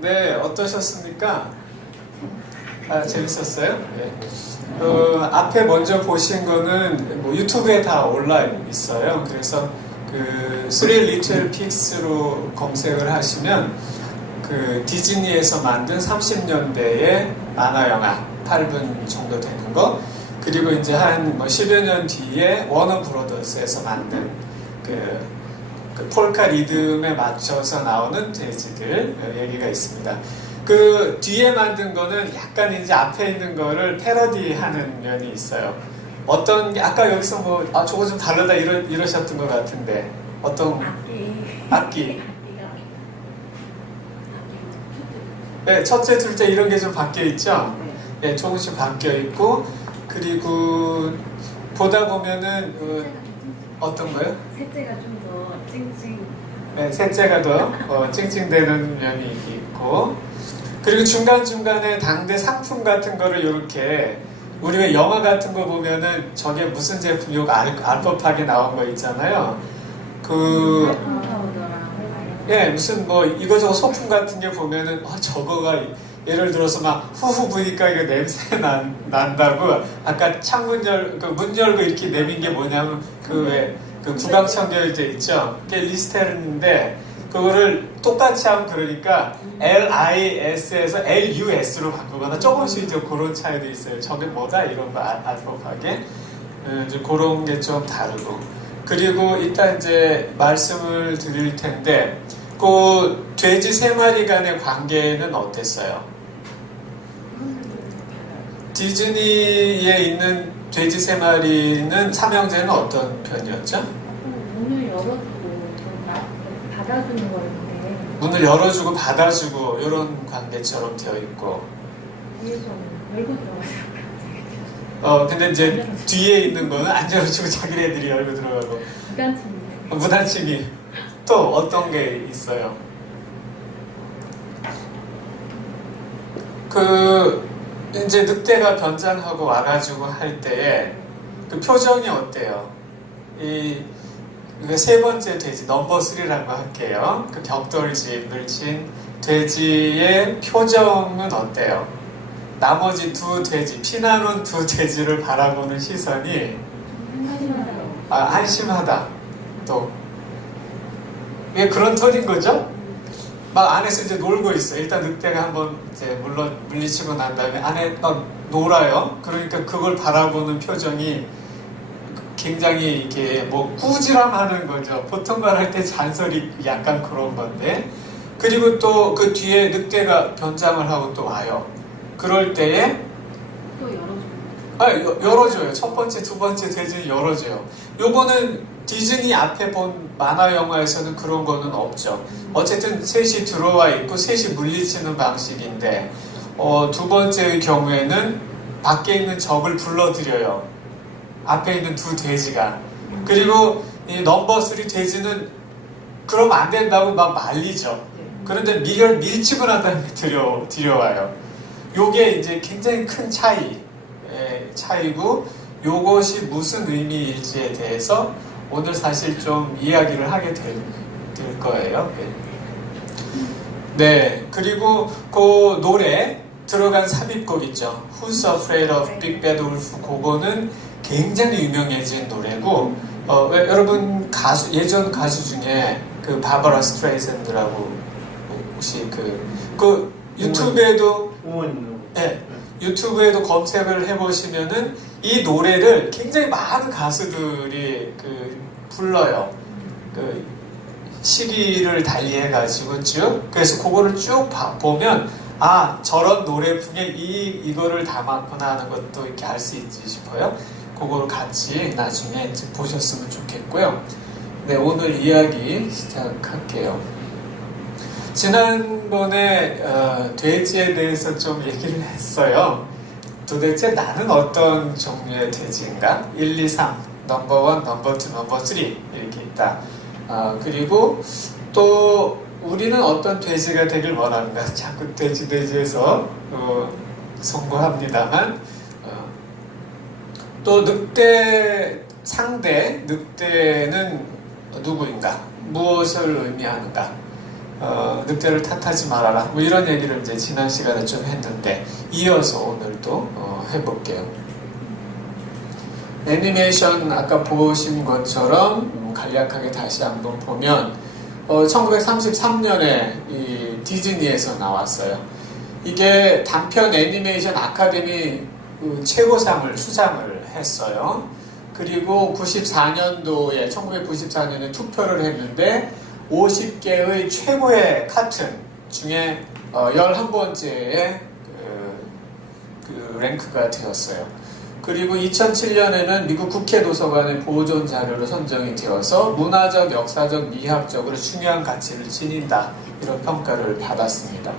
네, 어떠셨습니까? 재밌었어요? 네. 앞에 먼저 보신 거는 뭐 유튜브에 다 올라 있어요. 그래서 그 Three Little Pigs로 검색을 하시면 그 디즈니에서 만든 30년대의 만화 영화 8분 정도 되는 거, 그리고 이제 한 뭐 10여 년 뒤에 워너 브로더스에서 만든 그 폴카 리듬에 맞춰서 나오는 돼지들 얘기가 있습니다. 그 뒤에 만든 거는 약간 이제 앞에 있는 거를 패러디하는 면이 있어요. 어떤 게 아까 여기서 뭐 저거 좀 다르다 이러셨던 것 같은데 어떤 악기. 네, 첫째, 둘째 이런 게 좀 바뀌어 있죠. 네, 조금씩 바뀌어 있고, 그리고 보다 보면은 어떤 거요? 셋째가 좀 더 찡찡. 네, 셋째가 더 찡찡대는 면이 있고, 그리고 중간중간에 당대 상품 같은 거를 이렇게 우리 왜 영화 같은 거 보면은 저게 무슨 제품 요거 알 법하게 나온 거 있잖아요. 예, 무슨 뭐 이거저거 소품 같은 게 보면은 저거가 예를 들어서 막 후후 부니까 이거 냄새 난다고. 아까 문 열고 이렇게 내민 게 뭐냐면 그 구강청결제 있죠. 그게 리스테린인데 그거를 똑같이 하면 그러니까 LIS에서 LUS로 바꾸거나 조금씩 이제 그런 차이도 있어요. 저게 뭐다 이런 거 알 법하게 이제 그런 게 좀 다르고. 그리고 이따 이제 말씀을 드릴 텐데 그 돼지 세 마리 간의 관계는 어땠어요? 디즈니에 있는 돼지 세 마리는 삼형제는 어떤 편이었죠? 문을 열어주고 받아주는 거였는데 문을 열어주고 받아주고 이런 관계처럼 되어 있고. 뒤에서 열고 들어가서 근데 이제 뒤에 있는 거는 안 열어주고 자기네들이 열고 들어가고. 무단침입. 또 어떤 게 있어요? 이제 늑대가 변장하고 와가지고 할 때에 그 표정이 어때요? 세 번째 돼지, 넘버 3라고 할게요. 그 벽돌집을 진 돼지의 표정은 어때요? 나머지 두 돼지, 피나는 두 돼지를 바라보는 시선이 한심하다. 또 왜 그런 톤인 거죠? 막 안에서 이제 놀고 있어. 일단 늑대가 한번 이제 물리치고 난 다음에 안에 막 놀아요. 그러니까 그걸 바라보는 표정이 굉장히 이게 뭐 꾸지람하는 거죠. 보통 말할 때 잔소리 약간 그런 건데. 그리고 또 그 뒤에 늑대가 변장을 하고 또 와요. 그럴 때에 또 열어줘요. 열어줘요. 첫 번째, 두 번째 돼지는 열어줘요. 요거는 디즈니 앞에 본 만화 영화에서는 그런 거는 없죠. 어쨌든 셋이 들어와 있고 셋이 물리치는 방식인데 두 번째의 경우에는 밖에 있는 적을 불러들여요. 앞에 있는 두 돼지가. 그리고 이 넘버 3 돼지는 그러면 안 된다고 막 말리죠. 그런데 밀치고 난 다음에 들여와요. 요게 이제 굉장히 큰 차이고 요것이 무슨 의미일지에 대해서 오늘 사실 좀 이야기를 하게 될 거예요. 네, 그리고 그 노래 들어간 삽입곡 있죠. Who's Afraid of Big Bad Wolf? 그거는 굉장히 유명해진 노래고 여러분 예전 가수 중에 그 바바라 스트레이샌드라고 혹시 그 유튜브에도 네, 유튜브에도 검색을 해보시면은 이 노래를 굉장히 많은 가수들이 불러요. 시기를 달리해가지고 쭉. 그래서 그거를 쭉 보면 저런 노래풍에 이거를 담았구나 하는 것도 이렇게 알 수 있지 싶어요. 그거를 같이 나중에 이제 보셨으면 좋겠고요. 네, 오늘 이야기 시작할게요. 지난번에 돼지에 대해서 좀 얘기를 했어요. 도대체 나는 어떤 종류의 돼지인가? 1, 2, 3, 넘버 1, 넘버 2, 넘버 3 이렇게 있다. 그리고 또 우리는 어떤 돼지가 되길 원하는가? 자꾸 돼지에서 송구합니다만 또 상대 늑대는 누구인가? 무엇을 의미하는가? 늑대를 탓하지 말아라. 뭐 이런 얘기를 이제 지난 시간에 좀 했는데 이어서 오늘도 해볼게요. 애니메이션 아까 보신 것처럼 간략하게 다시 한번 보면 1933년에 이 디즈니에서 나왔어요. 이게 단편 애니메이션 아카데미 최고상을 수상을 했어요. 그리고 1994년도에 투표를 했는데 50개의 최고의 카툰 중에 11번째에 그 랭크가 되었어요. 그리고 2007년에는 미국 국회 도서관의 보존 자료로 선정이 되어서 문화적, 역사적, 미학적으로 중요한 가치를 지닌다. 이런 평가를 받았습니다.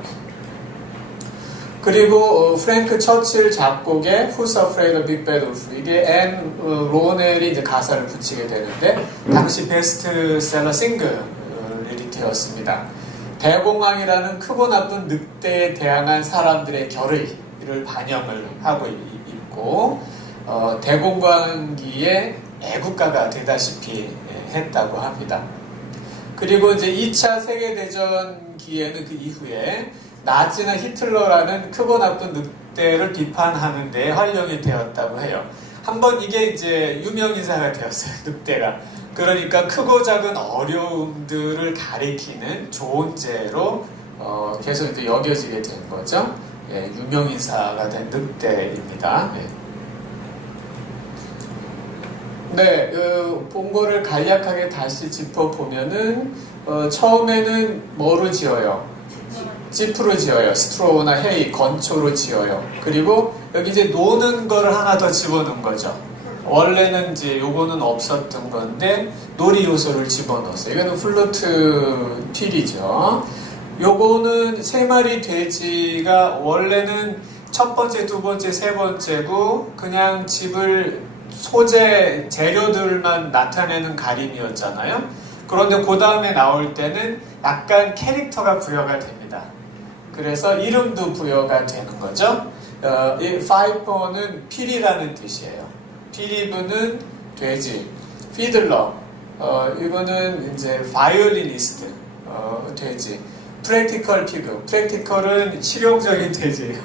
그리고 프랭크 처칠 작곡의 Who's Afraid of Big Bad Wolf, 이게 앤 로넬이 이제 가사를 붙이게 되는데 당시 베스트셀러 싱글이 되었습니다. 대공황이라는 크고 나쁜 늑대에 대항한 사람들의 결의를 반영을 하고 있고 대공황기에 애국가가 되다시피 했다고 합니다. 그리고 이제 2차 세계대전기에는 그 이후에 나치나 히틀러라는 크고 나쁜 늑대를 비판하는 데 활용이 되었다고 해요. 한번 이게 이제 유명인사가 되었어요. 늑대가. 그러니까 크고 작은 어려움들을 가리키는 조언제로 계속 이제 여겨지게 된 거죠. 예, 유명인사가 된 늑대입니다. 예. 네, 본 거를 간략하게 다시 짚어보면은 처음에는 뭐로 지어요? 지프로 지어요. 스트로우나 헤이, 건초로 지어요. 그리고 여기 이제 노는 거를 하나 더 집어넣은 거죠. 원래는 이제 요거는 없었던 건데 놀이 요소를 집어넣었어요. 이거는 플루트 필이죠. 요거는 3마리 돼지가 원래는 첫 번째, 두 번째, 세 번째고 그냥 집을 소재, 재료들만 나타내는 가림이었잖아요. 그런데 그 다음에 나올 때는 약간 캐릭터가 부여가 됩니다. 그래서 이름도 부여가 되는 거죠. 이 파이퍼는 필이라는 뜻이에요. 필리브는 돼지, 피들러, 이거는 이제 바이올리니스트, 돼지. 프랙티컬 피그, 프랙티컬은 실용적인 돼지.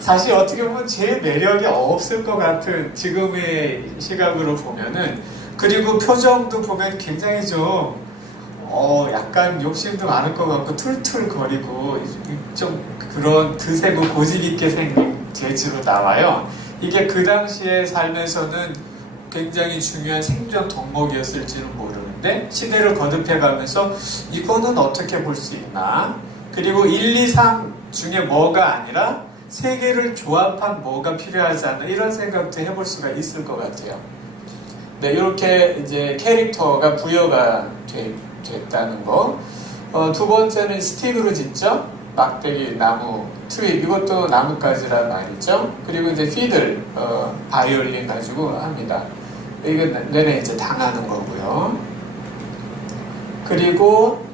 사실 어떻게 보면 제일 매력이 없을 것 같은 지금의 시각으로 보면은, 그리고 표정도 보면 굉장히 좀 약간 욕심도 많을 것 같고 툴툴거리고 좀 그런 드세고 고집 있게 생긴 재질로 나와요. 이게 그 당시에 살면서는 굉장히 중요한 생존 덕목이었을지는 모르는데 시대를 거듭해가면서 이거는 어떻게 볼 수 있나? 그리고 1, 2, 3 중에 뭐가 아니라 세 개를 조합한 뭐가 필요하지 않나? 이런 생각도 해볼 수가 있을 것 같아요. 네, 이렇게 이제 캐릭터가 부여가 됐다는 거. 두 번째는 스틱으로 짓죠. 막대기, 나무, 트윗, 이것도 나뭇가지란 말이죠. 그리고 이제 피들, 바이올린 가지고 합니다. 이게 내내 이제 당하는 거고요. 그리고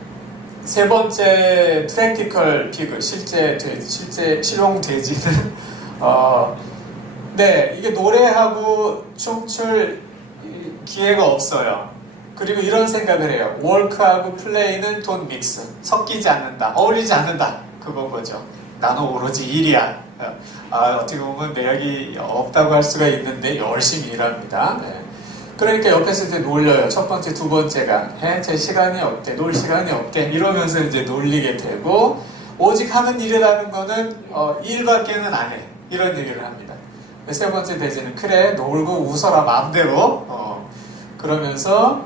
세 번째 프랙티컬 피그, 실제 돼지, 실제 실용 돼지는 네, 이게 노래하고 춤출 기회가 없어요. 그리고 이런 생각을 해요. 월크하고 플레이는 돈 믹스. 섞이지 않는다. 어울리지 않는다. 그건 거죠. 나는 오로지 일이야. 어떻게 보면 매력이 없다고 할 수가 있는데 열심히 일합니다. 네. 그러니까 옆에서 이제 놀려요. 첫 번째, 두 번째가. 제 시간이 없대. 놀 시간이 없대. 이러면서 이제 놀리게 되고, 오직 하는 일이라는 거는 일밖에는 안 해. 이런 얘기를 합니다. 세 번째 돼지는 그래, 놀고 웃어라, 마음대로. 그러면서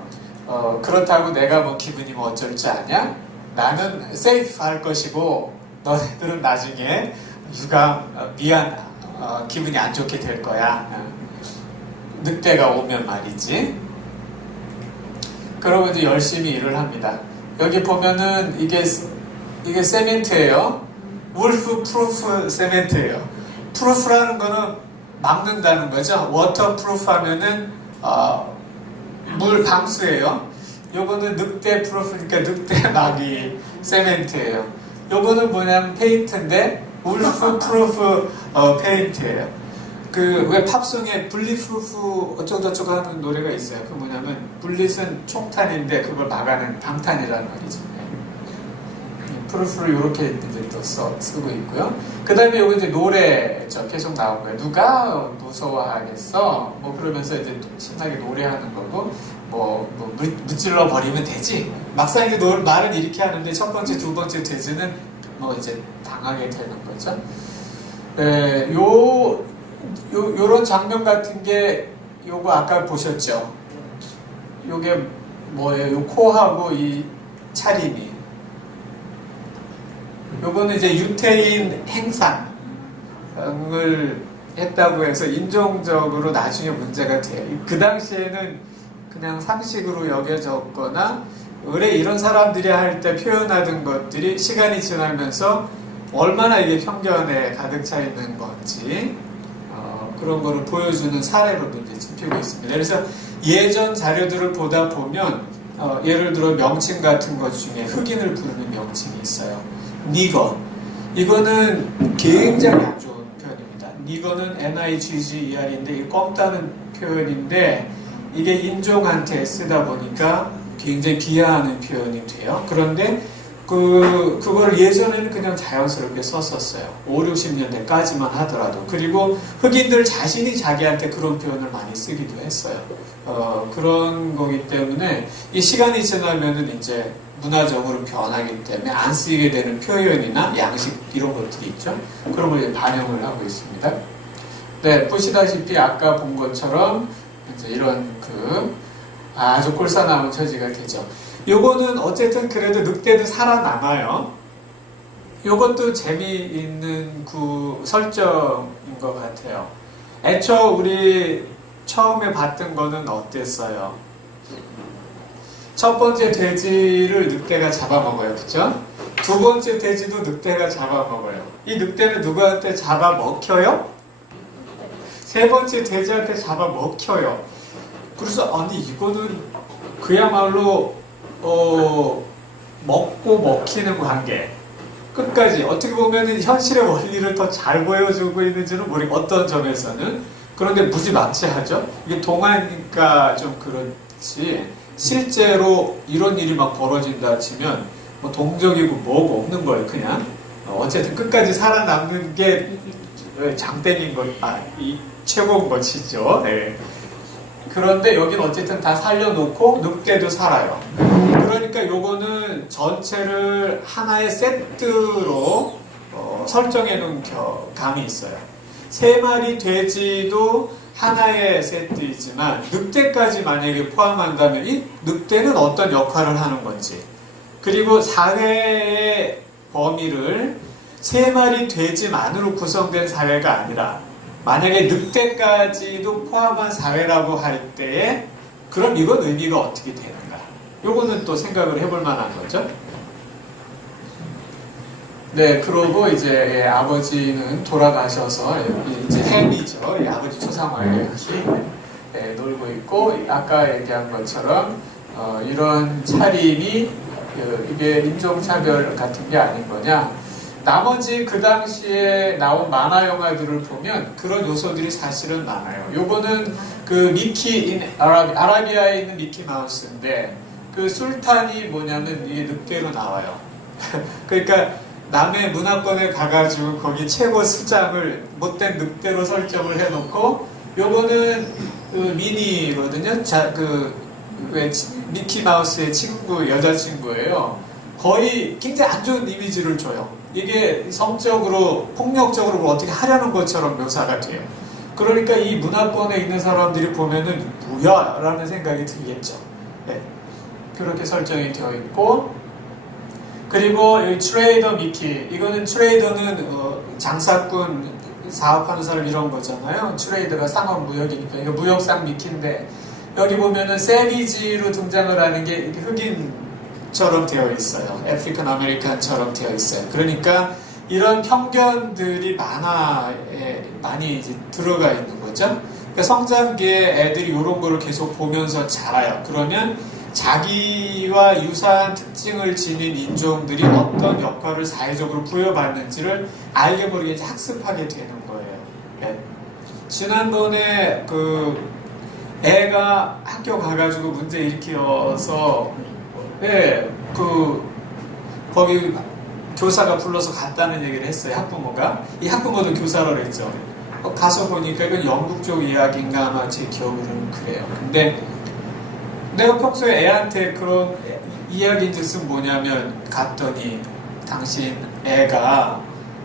그렇다고 내가 뭐 기분이 뭐 어쩔 줄 아냐? 나는 세이프 할 것이고 너네들은 나중에 미안, 기분이 안 좋게 될 거야. 늑대가 오면 말이지. 그러고 이제 열심히 일을 합니다. 여기 보면은 이게 세멘트예요. 울프 프루프 세멘트예요. 프루프라는 거는 막는다는 거죠. 워터 프루프 하면은 물 방수예요. 요거는 늑대 프로프니까 늑대 막이 세멘트예요. 요거는 뭐냐면 페인트인데 울프 프로프 페인트예요. 그 왜 팝송에 블릿 프루프 어쩌고저쩌고 하는 노래가 있어요. 그 뭐냐면 블릿은 총탄인데 그걸 막아낸 방탄이라는 말이죠. 프루프를 이렇게 이제 또 쓰고 있고요. 그 다음에 여기 이제 노래죠. 계속 나온 거예요. 누가 무서워하겠어? 뭐 그러면서 이제 신나게 노래하는 거고, 무찔러 버리면 되지. 막상 이제 말은 이렇게 하는데 첫 번째, 두 번째 돼지는 뭐 이제 당하게 되는 거죠. 네, 요런 장면 같은 게 요거 아까 보셨죠? 요게 뭐예요? 요 코하고 이 차림이. 요거는 이제 유태인 행상을 했다고 해서 인종적으로 나중에 문제가 돼요. 그 당시에는 그냥 상식으로 여겨졌거나 의뢰 이런 사람들이 할 때 표현하던 것들이 시간이 지나면서 얼마나 이게 편견에 가득 차 있는 건지 그런 거를 보여주는 사례로도 이제 집히고 있습니다. 그래서 예전 자료들을 보다 보면 예를 들어 명칭 같은 것 중에 흑인을 부르는 명칭이 있어요. 니거. 이거는 굉장히 안 좋은 표현입니다. 니거는 N-I-G-G-E-R인데 이게 껌따는 표현인데 이게 인종한테 쓰다 보니까 굉장히 비하하는 표현이 돼요. 그런데 그거를 예전에는 그냥 자연스럽게 썼었어요. 5, 60년대까지만 하더라도. 그리고 흑인들 자신이 자기한테 그런 표현을 많이 쓰기도 했어요. 그런 거기 때문에 이 시간이 지나면은 이제 문화적으로 변하기 때문에 안 쓰이게 되는 표현이나 양식 이런 것들이 있죠. 그런 걸 이제 반영을 하고 있습니다. 네, 보시다시피 아까 본 것처럼 이제 이런 아주 꼴사나운 처지가 되죠. 요거는 어쨌든 그래도 늑대도 살아남아요. 요것도 재미있는 설정인 것 같아요. 애초 우리 처음에 봤던 거는 어땠어요? 첫 번째 돼지를 늑대가 잡아먹어요. 그죠? 두 번째 돼지도 늑대가 잡아먹어요. 이 늑대는 누구한테 잡아먹혀요? 세 번째 돼지한테 잡아먹혀요. 그래서 아니 이거는 그야말로 먹고 먹히는 관계. 끝까지 어떻게 보면 현실의 원리를 더 잘 보여주고 있는지는 모르겠고 어떤 점에서는. 그런데 무지막지하죠. 이게 동화니까 좀 그렇지 실제로 이런 일이 막 벌어진다 치면 뭐 동적이고 뭐고 없는 거예요. 그냥 어쨌든 끝까지 살아남는 게 장땡인 것, 이 최고인 것이죠. 네. 그런데 여기는 어쨌든 다 살려놓고 늑대도 살아요. 그러니까 요거는 전체를 하나의 세트로 설정해 놓은 감이 있어요. 세 마리 돼지도 하나의 세트이지만 늑대까지 만약에 포함한다면 이 늑대는 어떤 역할을 하는 건지, 그리고 사회의 범위를 세 마리 돼지만으로 구성된 사회가 아니라 만약에 늑대까지도 포함한 사회라고 할 때에 그럼 이건 의미가 어떻게 되는가? 요거는 또 생각을 해볼 만한 거죠. 네, 그러고 이제 아버지는 돌아가셔서 이제 햄이죠. 아버지 초상화에 이렇게 놀고 있고 아까 얘기한 것처럼 이런 차림이 이게 인종차별 같은 게 아닌 거냐. 나머지 그 당시에 나온 만화 영화들을 보면 그런 요소들이 사실은 많아요. 요거는 미키 아라비아에 있는 미키 마우스인데 그 술탄이 뭐냐면 이게 늑대로 나와요. 그러니까 남의 문화권에 가가지고 거기 최고 수장을 못된 늑대로 설정을 해놓고 요거는 미니거든요. 왜 미키 마우스의 여자친구예요. 거의 굉장히 안 좋은 이미지를 줘요. 이게 성적으로 폭력적으로 어떻게 하려는 것처럼 묘사가 돼요. 그러니까 이 문화권에 있는 사람들이 보면은 뭐야? 라는 생각이 들겠죠. 네. 그렇게 설정이 되어 있고, 그리고 이 트레이더 미키, 이거는 트레이더는 장사꾼 사업하는 사람 이런 거잖아요. 트레이더가 상업 무역이니까 이거 무역상 미키인데 여기 보면은 세비지로 등장을 하는 게 흑인처럼 되어 있어요. 아프리칸 아메리칸처럼 되어 있어요. 그러니까 이런 편견들이 만화에 많이 이제 들어가 있는 거죠. 그러니까 성장기에 애들이 이런 거를 계속 보면서 자라요. 그러면 자기와 유사한 특징을 지닌 인종들이 어떤 역할을 사회적으로 부여받는지를 알게 모르게 학습하게 되는 거예요. 네. 지난번에 애가 학교 가가지고 문제 일으켜서 거기 교사가 불러서 갔다는 얘기를 했어요. 학부모가. 이 학부모도 교사로 했죠. 가서 보니까 이건 영국 쪽 이야기인가 아마 제 기억으로는 그래요. 근데 내가 평소에 애한테 그런 이야기인 뜻은 뭐냐면 갔더니 당신 애가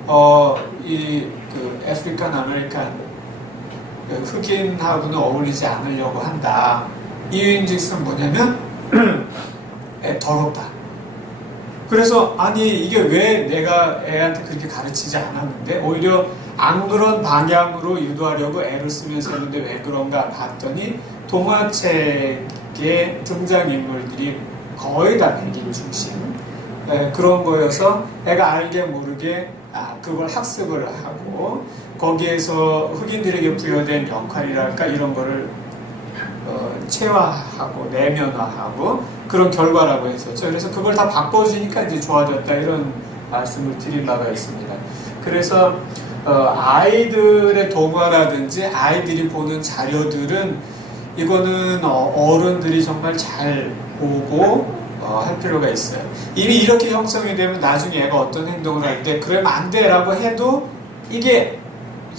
그 아프리칸 아메리칸 흑인하고는 어울리지 않으려고 한다. 이유인즉슨 뭐냐면 더럽다. 그래서 아니 이게 왜 내가 애한테 그렇게 가르치지 않았는데 오히려 안 그런 방향으로 유도하려고 애를 쓰면서 했는데 왜 그런가 봤더니 동화책의 등장인물들이 거의 다 백인 중심 그런 거여서 애가 알게 모르게 그걸 학습을 하고 거기에서 흑인들에게 부여된 역할이랄까 이런 거를 체화하고 내면화하고 그런 결과라고 했었죠. 그래서 그걸 다 바꿔주니까 이제 좋아졌다 이런 말씀을 드린 바가 있습니다. 그래서 아이들의 동화라든지 아이들이 보는 자료들은 이거는 어른들이 정말 잘 보고 할 필요가 있어요. 이미 이렇게 형성이 되면 나중에 애가 어떤 행동을 할 때 그러면 안 돼라고 해도 이게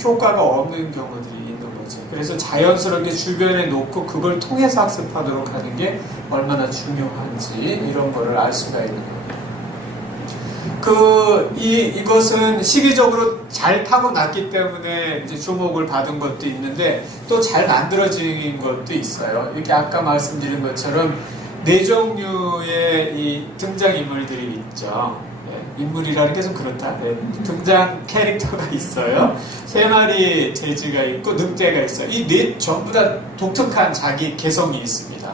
효과가 없는 경우들이 있는 거죠. 그래서 자연스럽게 주변에 놓고 그걸 통해서 학습하도록 하는 게 얼마나 중요한지 이런 거를 알 수가 있는 거예요. 이것은 시기적으로 잘 타고났기 때문에 이제 주목을 받은 것도 있는데 또 잘 만들어진 것도 있어요. 이렇게 아까 말씀드린 것처럼 네 종류의 이 등장인물들이 있죠. 인물이라는 게 좀 그렇다. 등장 캐릭터가 있어요. 3마리 돼지가 있고 늑대가 있어요. 이 넷 전부 다 독특한 자기 개성이 있습니다.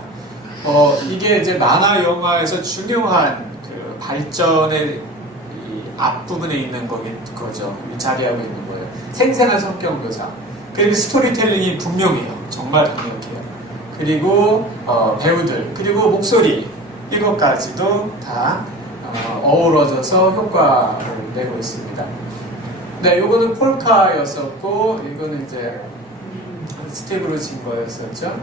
이게 이제 만화 영화에서 중요한 그 발전의 앞부분에 있는 거죠. 자리하고 있는 거예요. 생생한 성격 묘사. 그리고 스토리텔링이 분명해요. 정말 강력해요. 그리고 배우들, 그리고 목소리 이것까지도 다 어우러져서 효과를 내고 있습니다. 네, 요거는 폴카였었고 이거는 이제 스텝으로 진 거였었죠.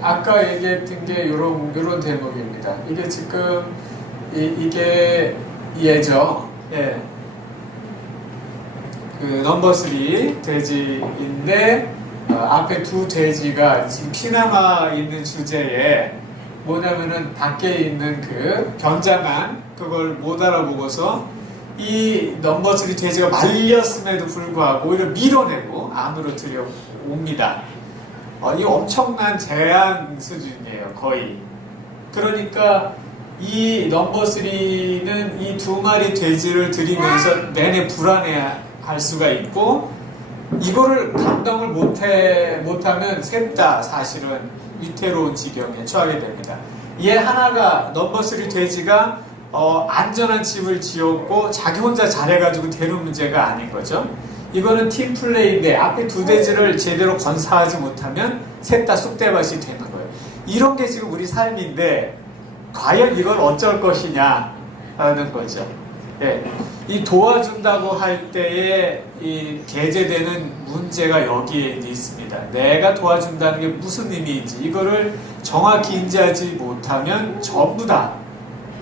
아까 얘기했던 게 요런 대목입니다. 이게 지금 이게 얘죠. 예. 그 넘버 3 돼지인데 앞에 두 돼지가 지금 피남아 있는 주제에 뭐냐면은 밖에 있는 그 견자만 그걸 못 알아보고서 이 넘버 3 돼지가 말렸음에도 불구하고 오히려 밀어내고 안으로 들여옵니다. 이 엄청난 제한 수준이에요. 거의. 그러니까 이 넘버 3는 이 2마리 돼지를 들이면서 내내 불안해할 수가 있고 이거를 감당을 못하면 셋 다 사실은 위태로운 지경에 처하게 됩니다. 얘 하나가 넘버 3 돼지가 안전한 집을 지었고 자기 혼자 잘해가지고 되는 문제가 아닌 거죠. 이거는 팀플레이인데 앞에 두 돼지를 제대로 건사하지 못하면 셋 다 쑥대밭이 되는 거예요. 이런 게 지금 우리 삶인데 과연 이걸 어쩔 것이냐 하는 거죠. 네. 이 도와준다고 할 때에 이 게재되는 문제가 여기에 있습니다. 내가 도와준다는 게 무슨 의미인지 이거를 정확히 인지하지 못하면 전부 다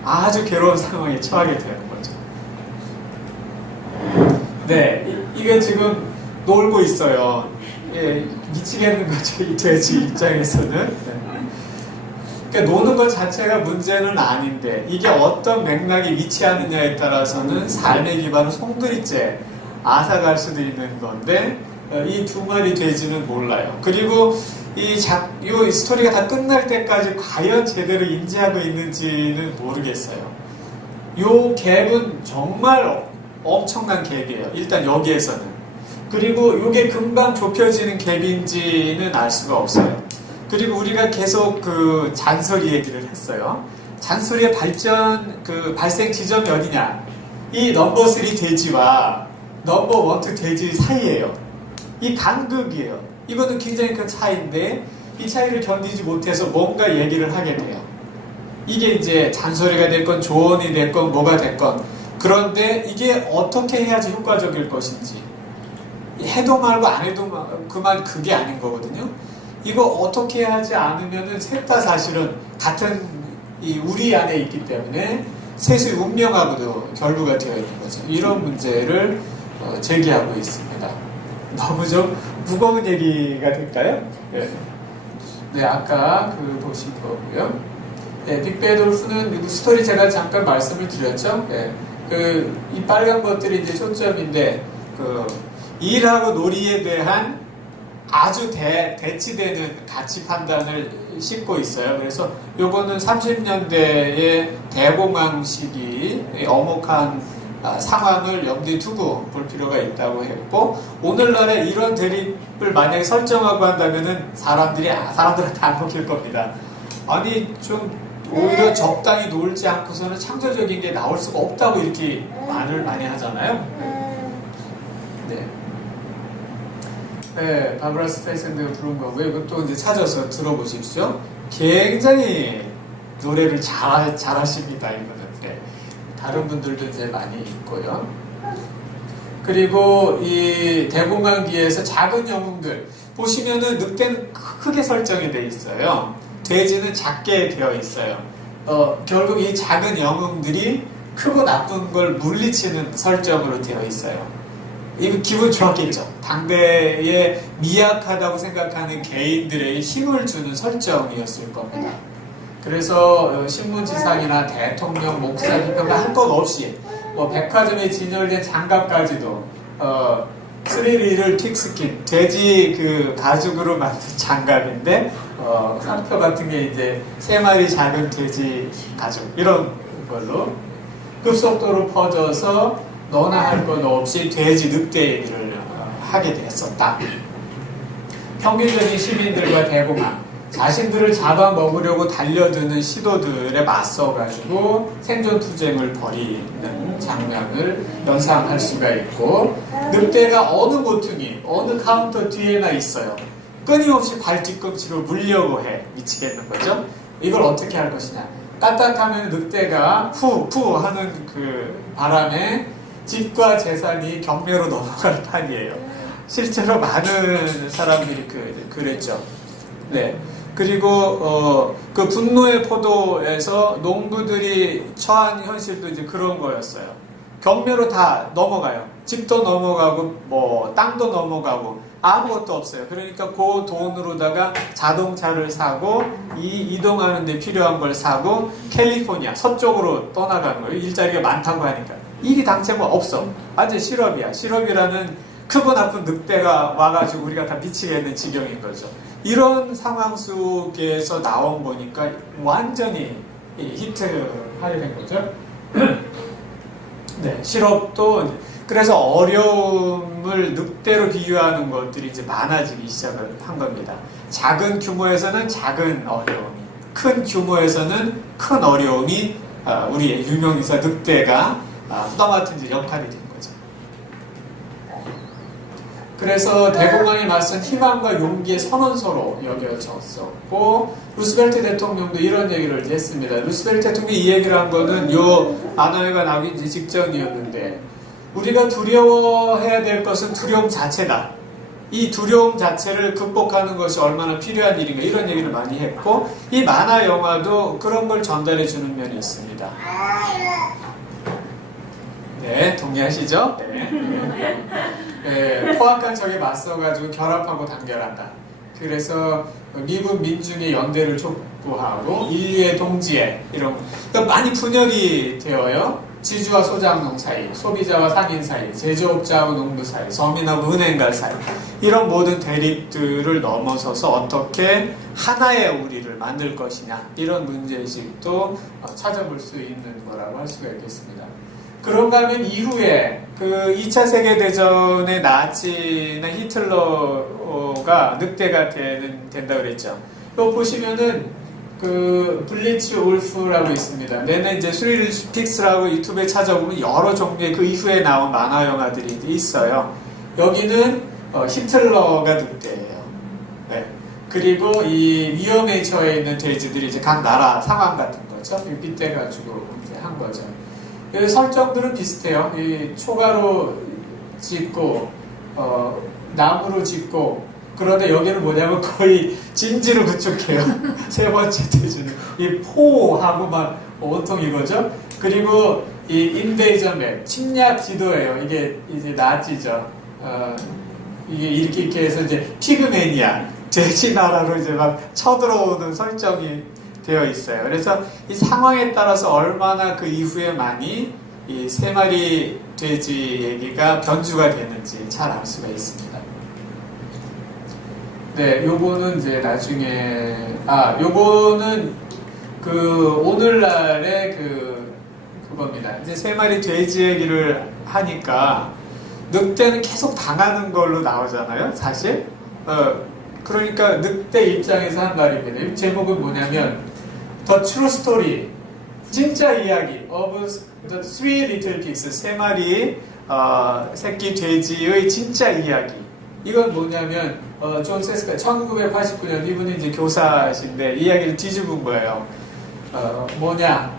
아주 괴로운 상황에 처하게 되는 거죠. 네, 이게 지금 놀고 있어요. 예, 미치겠는 거죠. 이 돼지 입장에서는. 네. 그러니까 노는 것 자체가 문제는 아닌데 이게 어떤 맥락에 위치하느냐에 따라서는 삶의 기반은 송두리째 앗아갈 수도 있는 건데 이 2마리 돼지는 몰라요. 그리고 이 스토리가 다 끝날 때까지 과연 제대로 인지하고 있는지는 모르겠어요. 요 갭은 정말 엄청난 갭이에요. 일단 여기에서는. 그리고 이게 금방 좁혀지는 갭인지는 알 수가 없어요. 그리고 우리가 계속 그 잔소리 얘기를 했어요. 잔소리의 발생 지점이 어디냐? 이 넘버 3 돼지와 넘버 1, 2 돼지 사이예요. 이 간극이에요. 이거는 굉장히 큰 차이인데 이 차이를 견디지 못해서 뭔가 얘기를 하게 돼요. 이게 이제 잔소리가 됐건 조언이 됐건 뭐가 됐건 그런데 이게 어떻게 해야지 효과적일 것인지 해도 말고 안 해도 그만 그게 아닌 거거든요. 이거 어떻게 하지 않으면은 셋 다 사실은 같은 우리 안에 있기 때문에 세수의 운명하고도 결부가 되어 있는 거죠. 이런 문제를 제기하고 있습니다. 너무 좀 무거운 얘기가 될까요? 네, 네 아까 보신 거고요. 네, 빅배드 울프는 스토리 제가 잠깐 말씀을 드렸죠. 네, 이 빨간 것들이 이제 초점인데 일하고 놀이에 대한 아주 대치되는 가치 판단을 싣고 있어요. 그래서 요거는 30년대의 대공황 시기 엄혹한 상황을 염두에 두고 볼 필요가 있다고 했고, 오늘날에 이런 대립을 만약에 설정하고 한다면은 사람들한테 안 먹힐 겁니다. 아니 좀 오히려 적당히 놀지 않고서는 창조적인 게 나올 수가 없다고 이렇게 말을 많이 하잖아요. 네. 네, 바브라 스트라이샌드가 부른 거고요. 이것도 이제 찾아서 들어보십시오. 굉장히 노래를 잘하십니다. 이거는. 네. 다른 분들도 이제 많이 있고요. 그리고 이 대공황기에서 작은 영웅들 보시면은 늑대는 크게 설정이 돼 있어요. 돼지는 작게 되어 있어요. 결국 이 작은 영웅들이 크고 나쁜 걸 물리치는 설정으로 되어 있어요. 이거 기분 좋았겠죠. 당대에 미약하다고 생각하는 개인들에게 힘을 주는 설정이었을 겁니다. 그래서 신문지상이나 대통령, 목사, 비평가 한 것 없이 백화점에 진열된 장갑까지도 스리리를 틱스킨 돼지 가죽으로 만든 장갑인데 상표 같은 게 이제 3마리 작은 돼지 가죽 이런 걸로 급속도로 퍼져서 너나 할 것 없이 돼지 늑대 얘기를 하게 됐었다. 평균적인 시민들과 대공황, 자신들을 잡아먹으려고 달려드는 시도들에 맞서가지고 생존투쟁을 벌이는 장면을 연상할 수가 있고, 늑대가 어느 모퉁이, 어느 카운터 뒤에나 있어요. 끊임없이 발 뒤꿈치로 물려고 해. 미치겠는 거죠? 이걸 어떻게 할 것이냐. 까딱하면 늑대가 푸푸 하는 바람에 집과 재산이 경매로 넘어갈 판이에요. 실제로 많은 사람들이 그랬죠. 네. 그리고 그 분노의 포도에서 농부들이 처한 현실도 이제 그런 거였어요. 경매로 다 넘어가요. 집도 넘어가고 땅도 넘어가고 아무것도 없어요. 그러니까 그 돈으로다가 자동차를 사고 이동하는 데 필요한 걸 사고 캘리포니아 서쪽으로 떠나가는 거예요. 일자리가 많다고 하니까. 일이 당최 없어. 완전 실업이야. 실업이라는 크고 나쁜 늑대가 와가지고 우리가 다 미치겠는 지경인 거죠. 이런 상황 속에서 나온 거니까 완전히 히트하게 된 거죠. 네, 실업도 그래서 어려움을 늑대로 비유하는 것들이 이제 많아지기 시작을 한 겁니다. 작은 규모에서는 작은 어려움이, 큰 규모에서는 큰 어려움이 우리의 유명인사 늑대가 떠맡은 역할이 된 거죠. 그래서 대공황에 맞선 희망과 용기의 선언서로 여겨졌었고, 루스벨트 대통령도 이런 얘기를 했습니다. 루스벨트 대통령이 이 얘기를 한 거는 요 만화가 나오기 직전이었는데, 우리가 두려워해야 될 것은 두려움 자체다. 이 두려움 자체를 극복하는 것이 얼마나 필요한 일인가, 이런 얘기를 많이 했고, 이 만화 영화도 그런 걸 전달해 주는 면이 있습니다. 네, 동의하시죠? 네. 네, 포악한 적에 맞서가지고 결합하고 단결한다. 그래서 미국 민중의 연대를 촉구하고 인류의 동지애 이런 그러니까 많이 분열이 되어요. 지주와 소장농 사이, 소비자와 상인 사이, 제조업자와 농부 사이, 서민하고 은행가 사이, 이런 모든 대립들을 넘어서서 어떻게 하나의 우리를 만들 것이냐, 이런 문제의식도 찾아볼 수 있는 거라고 할 수가 있겠습니다. 그런가 하면 이후에 2차 세계대전의 나치나 히틀러가 늑대가 된다 그랬죠. 이거 보시면은 블리츠 울프라고 있습니다. 내내 이제 스릴 픽스라고 유튜브에 찾아보면 여러 종류의 그 이후에 나온 만화 영화들이 있어요. 여기는 히틀러가 늑대예요. 네. 그리고 이 위험에 처해 있는 돼지들이 이제 각 나라 상황 같은 거죠. 빗대가지고 이제 한 거죠. 설정들은 비슷해요. 이 초가로 짓고 나무로 짓고, 그런데 여기는 뭐냐면 거의 진지로 구축해요. 세 번째 돼지는 이 포하고 막 온통 이거죠. 그리고 이 인베이전 맵, 침략 지도예요. 이게 이제 나치죠. 이게 이렇게 해서 이제 피그매니아, 돼지 나라로 이제 막 쳐들어오는 설정이 되어 있어요. 그래서 이 상황에 따라서 얼마나 그 이후에 많이 이 세 마리 돼지 얘기가 변주가 되는지 잘 알 수가 있습니다. 네, 요거는 이제 나중에, 요거는 그 오늘날의 그겁니다. 이제 세 마리 돼지 얘기를 하니까 늑대는 계속 당하는 걸로 나오잖아요, 사실. 그러니까 늑대 입장에서 한 말입니다. 이 제목은 뭐냐면 The True Story, 진짜 이야기 of the Three Little Pigs, 세 마리 새끼 돼지의 진짜 이야기. 이건 뭐냐면 존 세스가 1989년 이분이 이제 교사신데 이야기를 뒤집은 거예요. 뭐냐?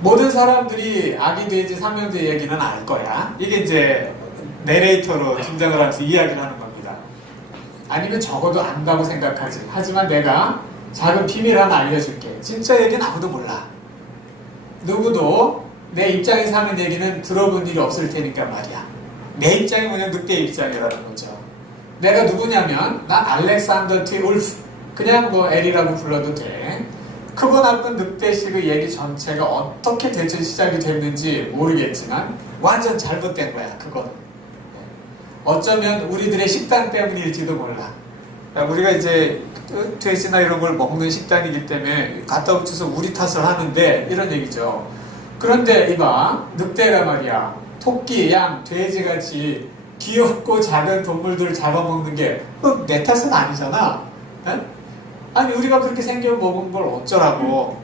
모든 사람들이 아기 돼지 삼형제 얘기는 알 거야. 이게 이제 내레이터로 등장을 하면서 이야기를 하는 겁니다. 아니면 적어도 안다고 생각하지. 하지만 내가 작은 비밀 하나 알려줄게. 진짜 얘기는 아무도 몰라. 누구도 내 입장에서 하는 얘기는 들어본 일이 없을 테니까 말이야. 내 입장이 뭐냐면 늑대 입장이라는 거죠. 내가 누구냐면 난 알렉산더 티 울프, 그냥 뭐 엘이라고 불러도 돼. 크고 나쁜 늑대식의 얘기 전체가 어떻게 대체 시작이 됐는지 모르겠지만 완전 잘못된 거야, 그건. 어쩌면 우리들의 식단 때문일지도 몰라. 우리가 이제 돼지나 이런 걸 먹는 식단이기 때문에 갖다 붙여서 우리 탓을 하는데 이런 얘기죠. 그런데 이봐, 늑대가 말이야, 토끼, 양, 돼지같이 귀엽고 작은 동물들을 잡아먹는 게 내 탓은 아니잖아. 에? 아니 우리가 그렇게 생겨 먹은 걸 어쩌라고.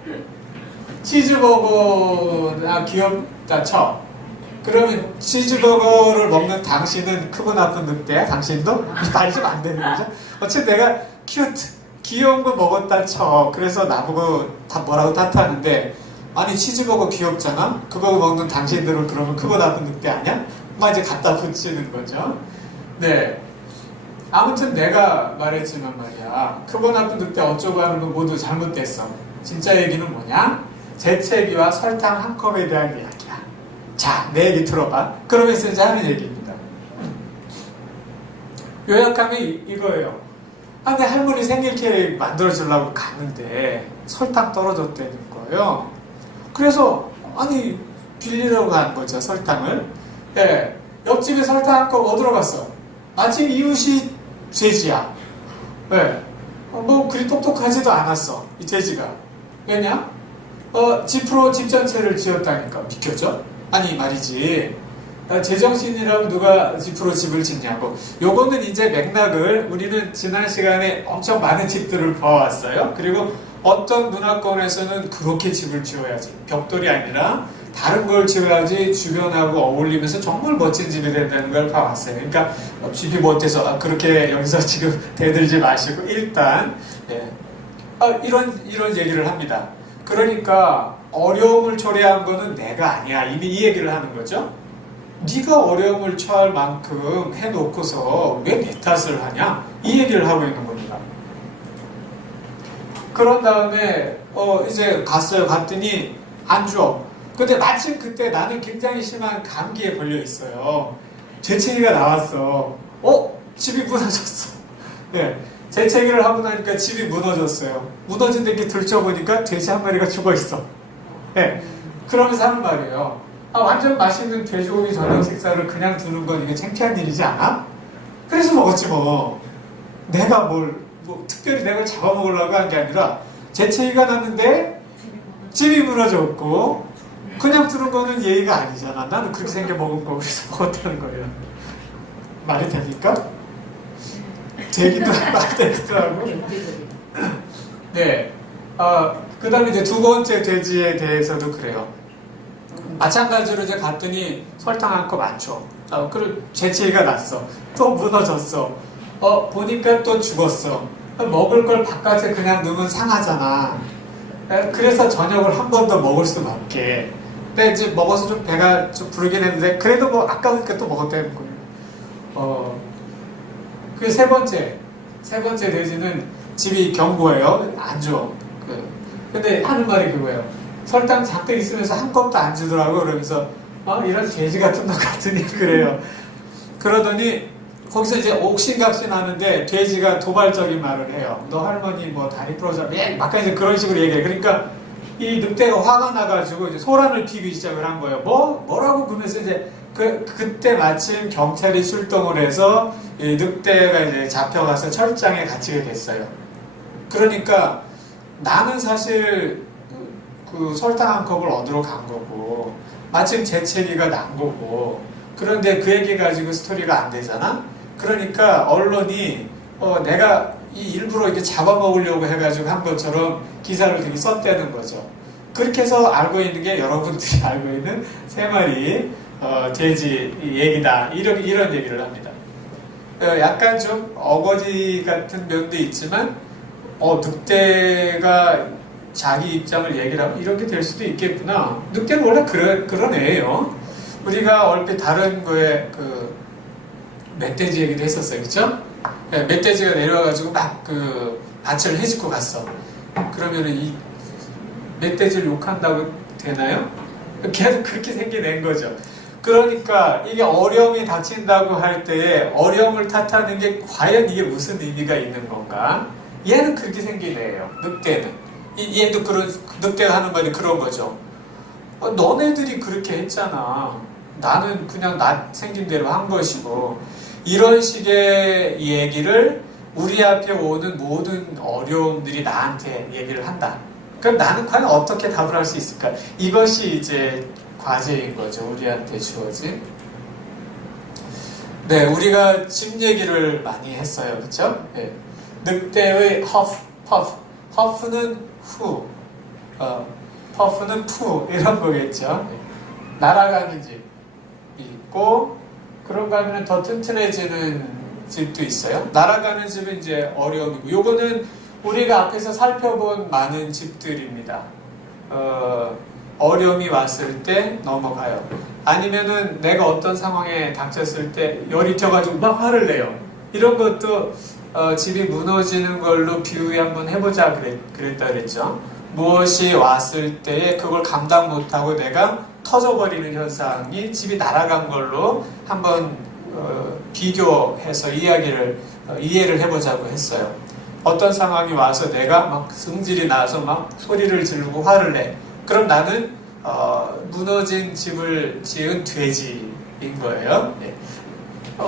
치즈버거나 귀엽다 쳐. 그러면 치즈버거를 먹는 당신은 크고 나쁜 늑대야? 당신도? 말이 좀 안 되는 거죠? 어쨌든 내가 큐트, 귀여운 거 먹었다 쳐. 그래서 나보고 다 뭐라고 탓하는데, 아니 치즈버거 귀엽잖아? 그거 먹는 당신들은 그러면 크고 나쁜 늑대 아니야? 막 이제 갖다 붙이는 거죠. 네. 아무튼 내가 말했지만 말이야, 크고 나쁜 늑대 어쩌고 하는 거 모두 잘못됐어. 진짜 얘기는 뭐냐? 재채기와 설탕 한 컵에 대한 이야기야. 자, 내 얘기 들어봐. 그러면서 이제 하는 얘기입니다. 요약하면 이거예요. 근데 할머니 생일 케이크 만들어주려고 갔는데 설탕 떨어졌다는 거예요. 그래서 아니 빌리려고 간 거죠, 설탕을. 예, 옆집에 설탕 한 컵 얻으러 갔어. 마침 이웃이 돼지야. 예, 뭐 그리 똑똑하지도 않았어, 이 돼지가. 왜냐? 집으로 집 전체를 지었다니까. 믿겨져? 아니 말이지, 제정신이라면 누가 집으로 집을 짓냐고. 요거는 이제 맥락을 우리는 지난 시간에 엄청 많은 집들을 봐왔어요. 그리고 어떤 문화권에서는 그렇게 집을 지어야지, 벽돌이 아니라 다른 걸 지어야지 주변하고 어울리면서 정말 멋진 집이 된다는 걸 봐왔어요. 그러니까 집이 못해서 그렇게 여기서 지금 대들지 마시고 일단 이런 얘기를 합니다. 그러니까 어려움을 초래한 거는 내가 아니야, 이미 이 얘기를 하는 거죠. 네가 어려움을 처할 만큼 해놓고서 왜 내 탓을 하냐, 이 얘기를 하고 있는 겁니다. 그런 다음에 이제 갔더니 안 줘. 근데 마침 그때 나는 굉장히 심한 감기에 걸려 있어요. 재채기가 나왔어. 집이 무너졌어. 네, 재채기를 하고 나니까 집이 무너졌어요. 무너진 데 이렇게 들춰보니까 돼지 한 마리가 죽어 있어. 네, 그러면서 하는 말이에요. 완전 맛있는 돼지고기 저녁 식사를 그냥 두는 건 이게 창피한 일이지 않아? 그래서 먹었지 뭐. 내가 특별히 내가 잡아먹으려고 한 게 아니라 재채기가 났는데 집이 무너졌고 그냥 두는 거는 예의가 아니잖아. 나는 그렇게 생겨 먹은 거 그래서 먹었다는 거예요. 말이 됩니까? 되기도 하고. 네. 그 다음에 이제 두 번째 돼지에 대해서도 그래요. 마찬가지로 이제 갔더니 설탕 한 컵 안 줘. 그리고 재채기가 났어. 또 무너졌어. 보니까 또 죽었어. 먹을 걸 바깥에 그냥 넣으면 상하잖아. 그래서 저녁을 한 번 더 먹을 수밖에. 근데 이제 먹어서 좀 배가 좀 부르긴 했는데 그래도 뭐 아까우니까 또 먹었다는 거예요. 그 세 번째 돼지는 집이 경고해요. 안 줘. 근데 하는 말이 그거예요. 설탕 잔뜩 있으면서 한 컵도 안 주더라고. 그러면서 이런 돼지 같은 놈 같으니 그래요. 그러더니 거기서 이제 옥신각신 하는데 돼지가 도발적인 말을 해요. 너 할머니 뭐 다리 부러져. 막 이제 그런 식으로 얘기해. 그러니까 이 늑대가 화가 나가지고 이제 소란을 피우기 시작을 한 거예요. 뭐라고 그러면서 이제 그때 마침 경찰이 출동을 해서 이 늑대가 이제 잡혀가서 철장에 갇히게 됐어요. 그러니까 나는 사실 그 설탕 한 컵을 얻으러 간 거고 마침 재채기가 난 거고 그런데 그 얘기 가지고 스토리가 안 되잖아. 그러니까 언론이 내가 일부러 이렇게 잡아먹으려고 해가지고 한 것처럼 기사를 되게 썼다는 거죠. 그렇게 해서 알고 있는 게 여러분들이 알고 있는 세 마리 돼지 얘기다. 이런 얘기를 합니다. 약간 좀 어거지 같은 면도 있지만 늑대가 자기 입장을 얘기를 하면 이렇게 될 수도 있겠구나. 늑대는 원래 그런 애예요. 우리가 얼핏 다른 거에 그 멧돼지 얘기도 했었어요. 그쵸? 네, 멧돼지가 내려와가지고 막 그 밭을 해집고 갔어. 그러면은 이 멧돼지를 욕한다고 되나요? 걔도 그렇게 생겨낸 거죠. 그러니까 이게 어려움이 닥친다고 할 때에 어려움을 탓하는 게 과연 이게 무슨 의미가 있는 건가? 얘는 그렇게 생긴 애예요. 늑대는. 얘도 늑대가 하는 말이 그런 거죠. 너네들이 그렇게 했잖아. 나는 그냥 나 생긴 대로 한 것이고 이런 식의 얘기를 우리 앞에 오는 모든 어려움들이 나한테 얘기를 한다. 그럼 나는 과연 어떻게 답을 할 수 있을까? 이것이 이제 과제인 거죠. 우리한테 주어진. 네, 우리가 집 얘기를 많이 했어요. 그쵸? 네. 늑대의 허프는 후, 퍼프는 푸 이런 거겠죠. 날아가는 집이 있고 그런가 하면 더 튼튼해지는 집도 있어요. 날아가는 집은 이제 어려움이고 요거는 우리가 앞에서 살펴본 많은 집들입니다. 어려움이 왔을 때 넘어가요. 아니면은 내가 어떤 상황에 닥쳤을 때 열이 튀어가지고 막 화를 내요. 이런 것도 집이 무너지는 걸로 비유 한번 해보자 그랬다 그랬죠. 무엇이 왔을 때에 그걸 감당 못하고 내가 터져버리는 현상이 집이 날아간 걸로 한번 비교해서 이해를 해보자고 했어요. 어떤 상황이 와서 내가 막 승질이 나서 막 소리를 지르고 화를 내. 그럼 나는 무너진 집을 지은 돼지인 거예요. 네.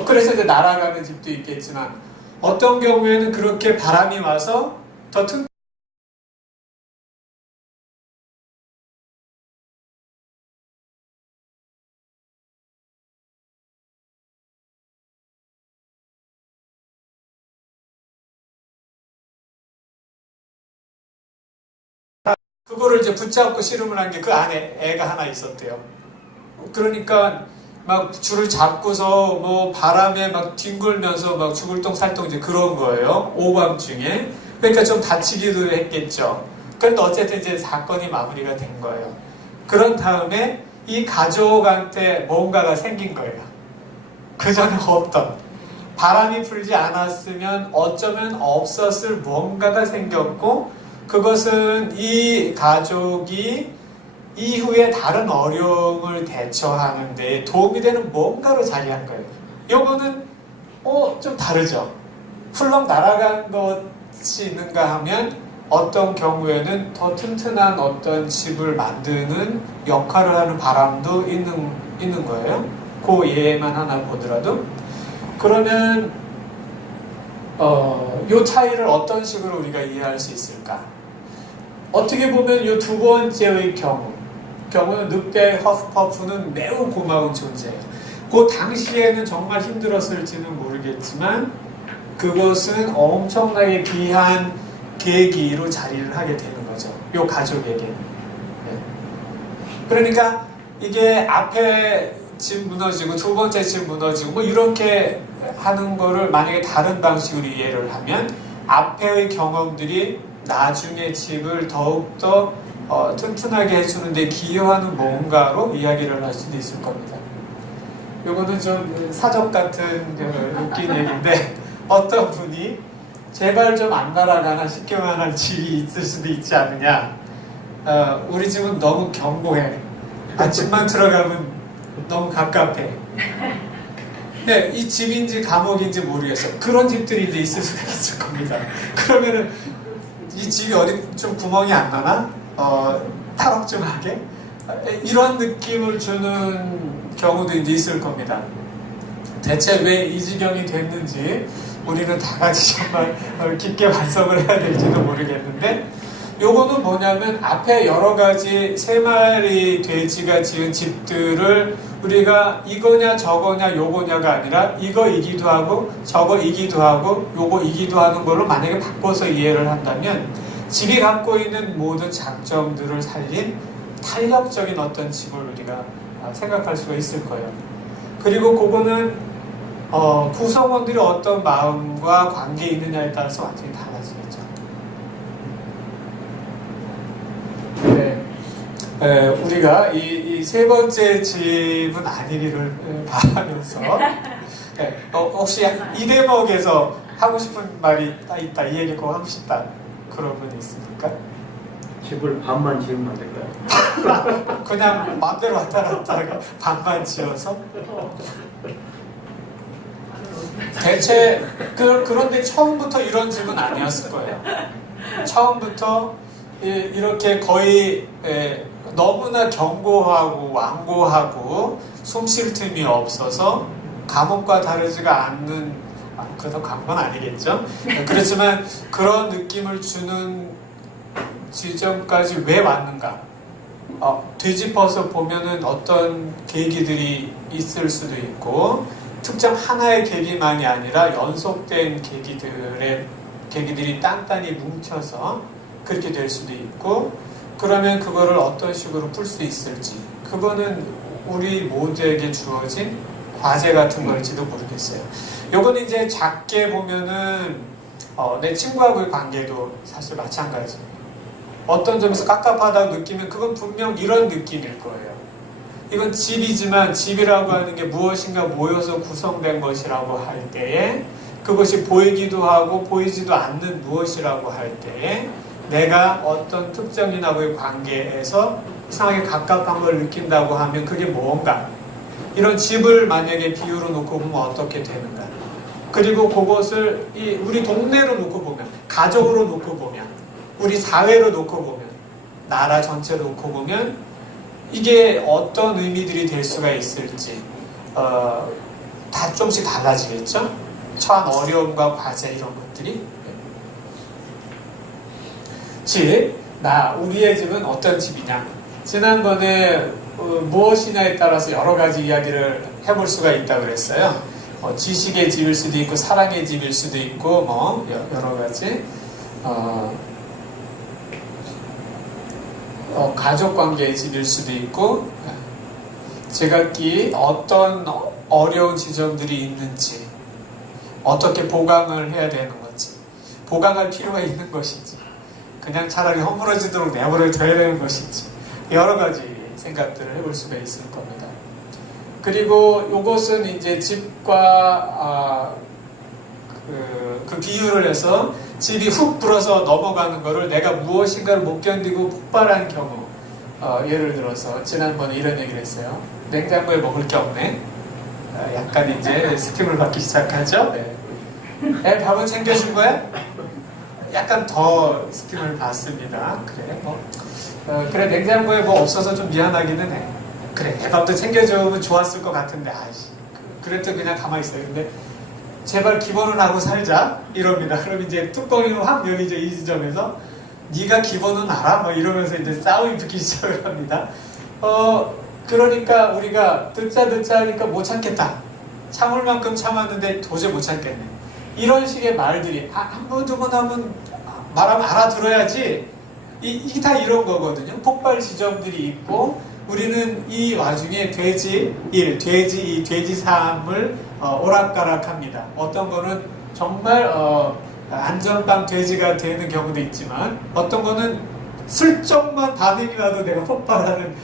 그래서 이제 날아가는 집도 있겠지만 어떤 경우에는 그렇게 바람이 와서 더 그거를 이제 붙잡고 씨름을 한 게 그 안에 애가 하나 있었대요. 그러니까 막 줄을 잡고서 뭐 바람에 막 뒹굴면서 막 죽을 똥살똥 이제 그런 거예요. 오밤중에. 그러니까 좀 다치기도 했겠죠. 그런데 어쨌든 이제 사건이 마무리가 된 거예요. 그런 다음에 이 가족한테 뭔가가 생긴 거예요. 그 전에 없던. 바람이 불지 않았으면 어쩌면 없었을 뭔가가 생겼고 그것은 이 가족이 이후에 다른 어려움을 대처하는 데 도움이 되는 뭔가로 자리한 거예요. 요거는 좀 다르죠. 훌렁 날아간 것이 있는가 하면 어떤 경우에는 더 튼튼한 어떤 집을 만드는 역할을 하는 바람도 있는 거예요. 그 예만 하나 보더라도. 그러면 요 차이를 어떤 식으로 우리가 이해할 수 있을까? 어떻게 보면 이 두 번째의 경우는 늑대 허프퍼프는 매우 고마운 존재예요. 그 당시에는 정말 힘들었을지는 모르겠지만 그것은 엄청나게 귀한 계기로 자리를 하게 되는 거죠. 이 가족에게. 네. 그러니까 이게 앞에 집 무너지고 두 번째 집 무너지고 뭐 이렇게 하는 거를 만약에 다른 방식으로 이해를 하면 앞에의 경험들이 나중에 집을 더욱더 튼튼하게 해주는데 기여하는 뭔가로 이야기를 할 수도 있을 겁니다. 요거는 좀 사적 같은 웃긴 얘기인데 어떤 분이 제발 좀 안 날아가나 싶게만 한 집이 있을 수도 있지 않느냐 우리 집은 너무 견고해. 아침만 들어가면 너무 갑갑해. 네, 이 집인지 감옥인지 모르겠어. 그런 집들이 이제 있을 수가 있을 겁니다. 그러면은 이 집이 어디 좀 구멍이 안 나나? 탈옥 좀 하게? 이런 느낌을 주는 경우도 이제 있을 겁니다. 대체 왜 이 지경이 됐는지 우리는 다 같이 정말 깊게 반성을 해야 될지도 모르겠는데, 요거는 뭐냐면 앞에 여러 가지 세 마리 돼지가 지은 집들을 우리가 이거냐 저거냐 요거냐가 아니라 이거이기도 하고 저거이기도 하고 요거이기도 하는 걸로 만약에 바꿔서 이해를 한다면 집이 갖고 있는 모든 장점들을 살린 탄력적인 어떤 집을 우리가 생각할 수가 있을 거예요. 그리고 그거는 구성원들이 어떤 마음과 관계에 있느냐에 따라서 완전히 달라지겠죠. 네. 우리가 이 세 번째 집은 아니기를 바라면서 네. 혹시 이 대목에서 하고 싶은 말이 있다, 이 얘기 꼭 하고 싶다, 그런 분이 있습니까? 집을 반만 지으면 안 될까요? 그냥 마음대로 왔다 갔다 하고 반만 지어서? 대체 그런데 처음부터 이런 집은 아니었을 거예요. 처음부터 이렇게 거의 너무나 견고하고 완고하고 숨 쉴 틈이 없어서 감옥과 다르지가 않는, 그래도 감옥은 아니겠죠. 그렇지만 그런 느낌을 주는 지점까지 왜 왔는가? 뒤집어서 보면은 어떤 계기들이 있을 수도 있고, 특정 하나의 계기만이 아니라 연속된 계기들이 단단히 뭉쳐서 그렇게 될 수도 있고, 그러면 그거를 어떤 식으로 풀 수 있을지, 그거는 우리 모두에게 주어진 과제 같은 걸지도 모르겠어요. 요건 이제 작게 보면은 내 친구하고의 관계도 사실 마찬가지. 어떤 점에서 깝깝하다고 느끼면 그건 분명 이런 느낌일 거예요. 이건 집이지만 집이라고 하는 게 무엇인가 모여서 구성된 것이라고 할 때에, 그것이 보이기도 하고 보이지도 않는 무엇이라고 할 때에 내가 어떤 특정인하고의 관계에서 이상하게 갑갑한 걸 느낀다고 하면 그게 뭔가, 이런 집을 만약에 비유로 놓고 보면 어떻게 되는가, 그리고 그것을 우리 동네로 놓고 보면, 가족으로 놓고 보면, 우리 사회로 놓고 보면, 나라 전체로 놓고 보면 이게 어떤 의미들이 될 수가 있을지 다 조금씩 달라지겠죠? 처한 어려움과 과제, 이런 것들이. 우리의 집은 어떤 집이냐? 지난번에 무엇이냐에 따라서 여러 가지 이야기를 해볼 수가 있다고 그랬어요. 지식의 집일 수도 있고 사랑의 집일 수도 있고 여러 가지 가족관계의 집일 수도 있고, 제각기 어떤 어려운 지점들이 있는지, 어떻게 보강을 해야 되는 건지, 보강할 필요가 있는 것인지, 그냥 차라리 허물어지도록 내버려둬야 되는 것인지, 여러 가지 생각들을 해볼 수가 있을 겁니다. 그리고 이것은 이제 집과 그 비유를 해서 집이 훅 불어서 넘어가는 거를 내가 무엇인가를 못 견디고 폭발한 경우, 예를 들어서 지난번에 이런 얘기를 했어요. 냉장고에 먹을 게 없네. 약간 이제 스팀을 받기 시작하죠. 애 밥은 챙겨준 거야? 약간 더 스팀을 받습니다. 그래 냉장고에 뭐 없어서 좀 미안하기는 해. 그래 애 밥도 챙겨주면 좋았을 것 같은데 그래도 그냥 가만히 있어요. 근데 제발 기본은 하고 살자 이럽니다. 그럼 이제 뚜껑이 확 열리죠. 이 지점에서 네가 기본은 알아? 이러면서 이제 싸움이 붙기 시작을 합니다. 그러니까 우리가 듣자 하니까 못 참겠다. 참을 만큼 참았는데 도저히 못 참겠네. 이런 식의 말들이 한 번 두 번 하면 말하면 알아들어야지. 이게 다 이런 거거든요. 폭발 지점들이 있고, 우리는 이 와중에 돼지 1, 돼지 2, 돼지 3을 오락가락합니다. 어떤 거는 정말 안전빵 돼지가 되는 경우도 있지만, 어떤 거는 슬쩍만 반응이 나도 내가 폭발하는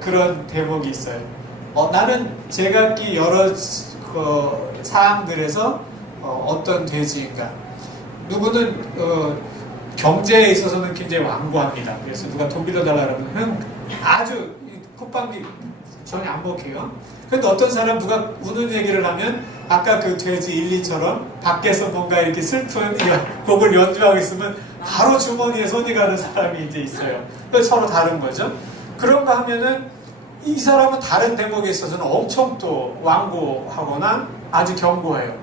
그런 대목이 있어요. 나는 제각기 여러 사항들에서 어떤 돼지인가. 누구는 경제에 있어서는 굉장히 완고합니다. 그래서 누가 돈 빌려달라 그러면 아주 콧방귀 전혀 안 먹혀요. 근데 어떤 사람 누가 우는 얘기를 하면 아까 그 돼지 일리처럼 밖에서 뭔가 이렇게 슬픈 곡을 연주하고 있으면 바로 주머니에 손이 가는 사람이 이제 있어요. 그래서 서로 다른 거죠. 그런가 하면은 이 사람은 다른 대목에 있어서는 엄청 또 완고하거나 아주 견고해요.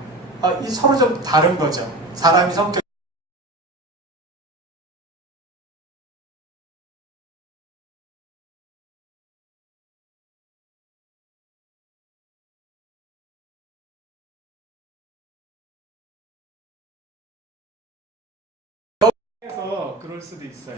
이 서로 좀 다른 거죠. 사람이 성격 해서 그럴 수도 있어요.